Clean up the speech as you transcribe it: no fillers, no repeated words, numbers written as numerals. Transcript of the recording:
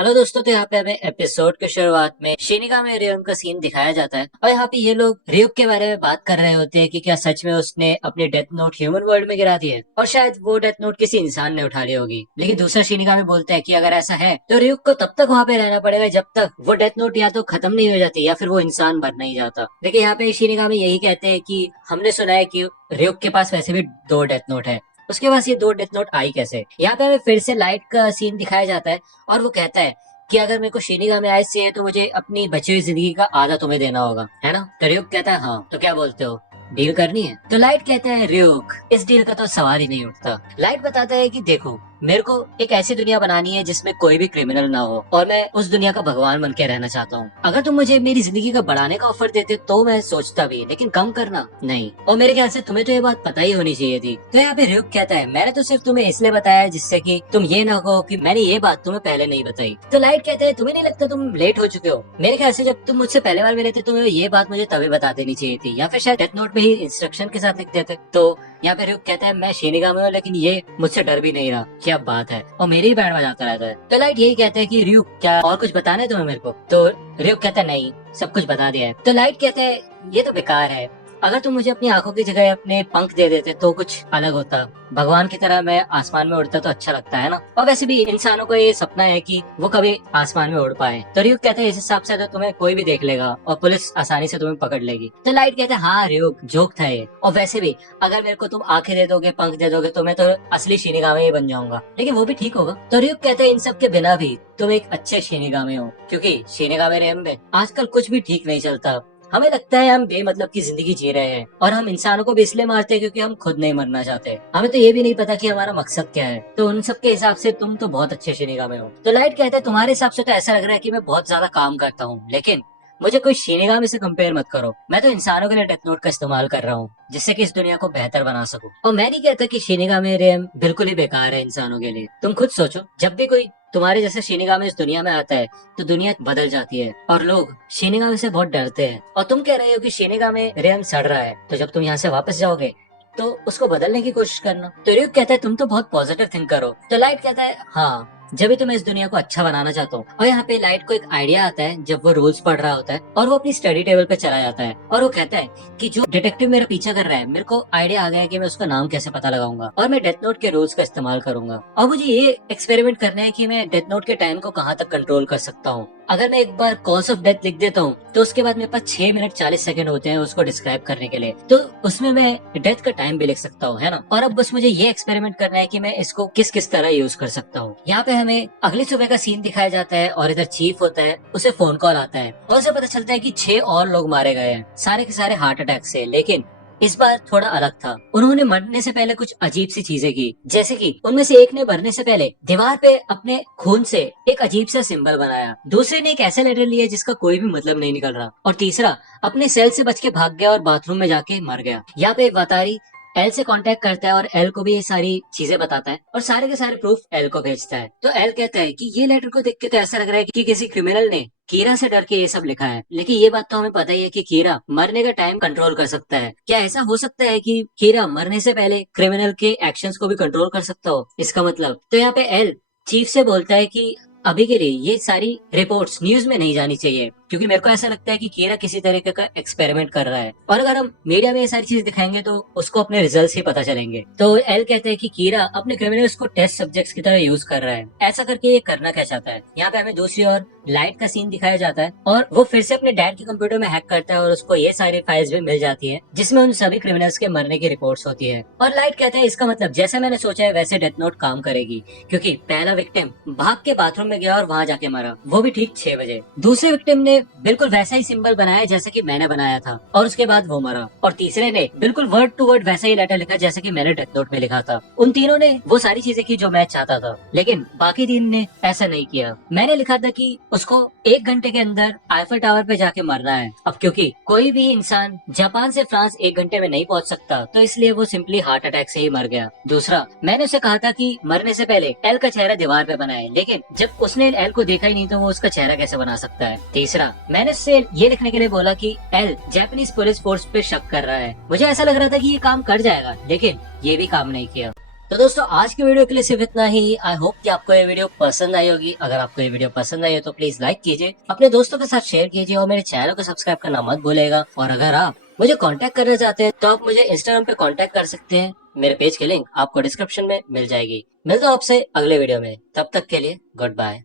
Hello दोस्तों, तो यहाँ पे हमें एपिसोड के शुरुआत में शिनिगा में रियोन का सीन दिखाया जाता है और यहाँ पे ये लोग रियुक के बारे में बात कर रहे होते हैं कि क्या सच में उसने अपनी डेथ नोट ह्यूमन वर्ल्ड में गिरा दी है और शायद वो डेथ नोट किसी इंसान ने उठा ली होगी। लेकिन दूसरा शिनिगा में बोलता है कि अगर ऐसा है तो रियुक को तब तक वहाँ पे रहना पड़ेगा जब तक वो डेथ नोट या तो खत्म नहीं हो जाती या फिर वो इंसान बन नहीं जाता। लेकिन यहाँ पे शिनिगा में यही कहते हैं कि हमने सुना है कि रियुक के पास वैसे भी 2 डेथ नोट है, उसके पास ये 2 डेथ नोट आई कैसे। यहाँ पे हमें फिर से लाइट का सीन दिखाया जाता है और वो कहता है कि अगर मेरे को शिनिगा में आइस चाहिए तो मुझे अपनी बची हुई जिंदगी का आधा तुम्हें देना होगा, है ना। तो रियुक कहता है हाँ, तो क्या बोलते हो, डील करनी है। तो लाइट कहता है रियुक, इस डील का तो सवाल ही नहीं उठता। लाइट बताता है कि देखो, मेरे को एक ऐसी दुनिया बनानी है जिसमें कोई भी क्रिमिनल ना हो और मैं उस दुनिया का भगवान बन के रहना चाहता हूँ। अगर तुम मुझे मेरी जिंदगी का बढ़ाने का ऑफर देते तो मैं सोचता भी, लेकिन कम करना नहीं। और मेरे ख्याल से तुम्हें तो ये बात पता ही होनी चाहिए थी। तो यहाँ पे रियुक कहता है मैंने तो सिर्फ तुम्हें इसलिए बताया जिससे कि तुम ये ना कहो कि मैंने ये बात तुम्हें पहले नहीं बताई। तो लाइट कहता है तुम्हें नहीं लगता तुम लेट हो चुके हो? मेरे ख्याल से जब तुम मुझसे पहले बार मिले थे तुम्हें ये बात मुझे तभी बता देनी चाहिए थी, या फिर शायद डेथ नोट में ही इंस्ट्रक्शन के साथ लिख देते। तो यहाँ पे रियुक कहता है मैं शिनिगा में हूँ लेकिन ये मुझसे डर भी नहीं रहा। क्या बात है, और मेरी ही बैंड बजाता रहता है। तो लाइट यही कहता है कि रियुक क्या और कुछ बताना है तुम्हें मेरे को? तो रियुक कहता है नहीं, सब कुछ बता दिया है। तो लाइट कहता है ये तो बेकार है, अगर तुम मुझे अपनी आंखों की जगह अपने पंख दे देते तो कुछ अलग होता। भगवान की तरह मैं आसमान में उड़ता तो अच्छा लगता है ना। और वैसे भी इंसानों को ये सपना है कि वो कभी आसमान में उड़ पाए। तो रियुक कहते हैं इस हिसाब से तो तुम्हें कोई भी देख लेगा और पुलिस आसानी से तुम्हें पकड़ लेगी। तो लाइट कहते हैं हाँ रियुक, जोक था ये। और वैसे भी अगर मेरे को तुम आंखें दे दोगे, पंख दे दोगे तो मैं तो असली शिनिगामी ही बन जाऊंगा, लेकिन वो भी ठीक होगा। तो रियुक कहते हैं इन सब के बिना भी तुम एक अच्छे शिनिगामी हो, क्योंकि शिनिगामी रेम में आजकल कुछ भी ठीक नहीं चलता। हमें लगता है हम बेमतलब की जिंदगी जी रहे हैं और हम इंसानों को भी इसलिए मारते हैं क्योंकि हम खुद नहीं मरना चाहते। हमें तो ये भी नहीं पता कि हमारा मकसद क्या है। तो उन सब के हिसाब से तुम तो बहुत अच्छे शिनिगामी हो। तो लाइट कहते हैं तुम्हारे हिसाब से तो ऐसा लग रहा है कि मैं बहुत ज्यादा काम करता हूँ, लेकिन मुझे कोई शिनिगामी से कंपेयर मत करो। मैं तो इंसानों के लिए डेथ नोट का इस्तेमाल कर रहा हूँ जिससे कि इस दुनिया को बेहतर बना सकूं। और मैं नहीं कहता कि शिनिगामी रेम बिल्कुल ही बेकार है इंसानों के लिए। तुम खुद सोचो, जब भी कोई तुम्हारे जैसे शिनिगामी इस दुनिया में आता है तो दुनिया बदल जाती है और लोग शिनिगामी से बहुत डरते हैं। और तुम कह रहे हो कि शिनिगामी रेम सड़ रहा है, तो जब तुम यहाँ से वापस जाओगे तो उसको बदलने की कोशिश करना। तो रियुक कहता है तुम तो बहुत पॉजिटिव थिंकर हो। तो लाइट कहता है हाँ, जब भी तुम्हें इस दुनिया को अच्छा बनाना चाहता हूँ। और यहाँ पे लाइट को एक आइडिया आता है जब वो रूल्स पढ़ रहा होता है और वो अपनी स्टडी टेबल पे चला जाता है और वो कहता है कि जो डिटेक्टिव मेरा पीछा कर रहा है, मेरे को आइडिया आ गया है कि मैं उसका नाम कैसे पता लगाऊंगा और मैं डेथ नोट के रूल्स का इस्तेमाल करूंगा। और मुझे ये एक्सपेरिमेंट करना है कि मैं डेथ नोट के टाइम को कहाँ तक कंट्रोल कर सकता हूँ। अगर मैं एक बार कॉज ऑफ डेथ लिख देता हूँ तो उसके बाद मेरे पास 6 मिनट 40 सेकंड होते हैं उसको डिस्क्राइब करने के लिए, तो उसमें मैं डेथ का टाइम भी लिख सकता हूँ, है ना। और अब बस मुझे ये एक्सपेरिमेंट करना है कि मैं इसको किस किस तरह यूज कर सकता हूँ। यहाँ पे हमें अगली सुबह का सीन दिखाया जाता है और इधर चीफ होता है, उसे फोन कॉल आता है और उसे पता चलता है कि 6 और लोग मारे गए हैं, सारे के सारे हार्ट अटैक से। लेकिन इस बार थोड़ा अलग था, उन्होंने मरने से पहले कुछ अजीब सी चीजें की। जैसे कि उनमें से एक ने मरने से पहले दीवार पे अपने खून से एक अजीब सा सिंबल बनाया, दूसरे ने एक ऐसा लेटर लिया जिसका कोई भी मतलब नहीं निकल रहा, और तीसरा अपने सेल से बच के भाग गया और बाथरूम में जाके मर गया। यहाँ पे वातारी एल से कांटेक्ट करता है और एल को भी ये सारी चीजें बताता है और सारे के सारे प्रूफ एल को भेजता है। तो एल कहता है कि ये लेटर को देख के तो ऐसा लग रहा है कि किसी क्रिमिनल ने कीरा से डर के ये सब लिखा है। लेकिन ये बात तो हमें पता ही है कि कीरा मरने का टाइम कंट्रोल कर सकता है। क्या ऐसा हो सकता है कि कीरा मरने से पहले क्रिमिनल के एक्शंस को भी कंट्रोल कर सकता हो? इसका मतलब तो यहाँ पे एल चीफ से बोलता है कि अभी के लिए ये सारी रिपोर्ट्स न्यूज में नहीं जानी चाहिए, क्योंकि मेरे को ऐसा लगता है कि कीरा किसी तरीके का एक्सपेरिमेंट कर रहा है और अगर हम मीडिया में ये सारी चीज दिखाएंगे तो उसको अपने रिजल्ट्स ही पता चलेंगे। तो एल कहते हैं कि कीरा अपने क्रिमिनल्स को टेस्ट सब्जेक्ट्स की तरह यूज कर रहा है। ऐसा करके ये करना क्या चाहता है? यहाँ पे हमें दूसरी ओर लाइट का सीन दिखाया जाता है और वो फिर से अपने डैड के कंप्यूटर में हैक करता है और उसको ये सारी फाइल्स भी मिल जाती है जिसमें उन सभी क्रिमिनल्स के मरने की रिपोर्ट्स होती है। और लाइट कहते हैं इसका मतलब जैसा मैंने सोचा है वैसे डेथ नोट काम करेगी, क्योंकि पहला विक्टिम भाग के बाथरूम में गया और वहां जाके मरा, वो भी ठीक 6 बजे। दूसरे विक्टिम ने बिल्कुल वैसा ही सिंबल बनाया जैसा कि मैंने बनाया था और उसके बाद वो मरा, और तीसरे ने बिल्कुल वर्ड टू वर्ड वैसा ही लेटर लिखा जैसे कि मैंने डेथ नोट में लिखा था। उन तीनों ने वो सारी चीजें की जो मैं चाहता था, लेकिन बाकी 3 ने ऐसा नहीं किया। मैंने लिखा था कि उसको 1 घंटे के अंदर आईफल टावर पे जाके मरना है। अब क्योंकि कोई भी इंसान जापान से फ्रांस 1 घंटे में नहीं पहुंच सकता, तो इसलिए वो सिंपली हार्ट अटैक से ही मर गया। दूसरा, मैंने उसे कहा था कि मरने से पहले एल का चेहरा दीवार पे बनाए, लेकिन जब उसने एल को देखा ही नहीं तो वो उसका चेहरा कैसे बना सकता है। तीसरा, मैंने उससे ये लिखने के लिए बोला कि एल जापानीज पुलिस फोर्स पे शक कर रहा है। मुझे ऐसा लग रहा था कि ये काम कर जाएगा, लेकिन ये भी काम नहीं किया। तो दोस्तों आज की वीडियो के लिए सिर्फ इतना ही। आई होप कि आपको ये वीडियो पसंद आई होगी। अगर आपको ये वीडियो पसंद आई हो तो प्लीज लाइक कीजिए, अपने दोस्तों के साथ शेयर कीजिए और मेरे चैनल को सब्सक्राइब करना मत भूलेगा। और अगर आप मुझे कांटेक्ट करना चाहते हैं तो आप मुझे इंस्टाग्राम पे कांटेक्ट कर सकते हैं। मेरे पेज की लिंक आपको डिस्क्रिप्शन में मिल जाएगी। मिलता हूं आपसे अगले वीडियो में, तब तक के लिए गुड बाय।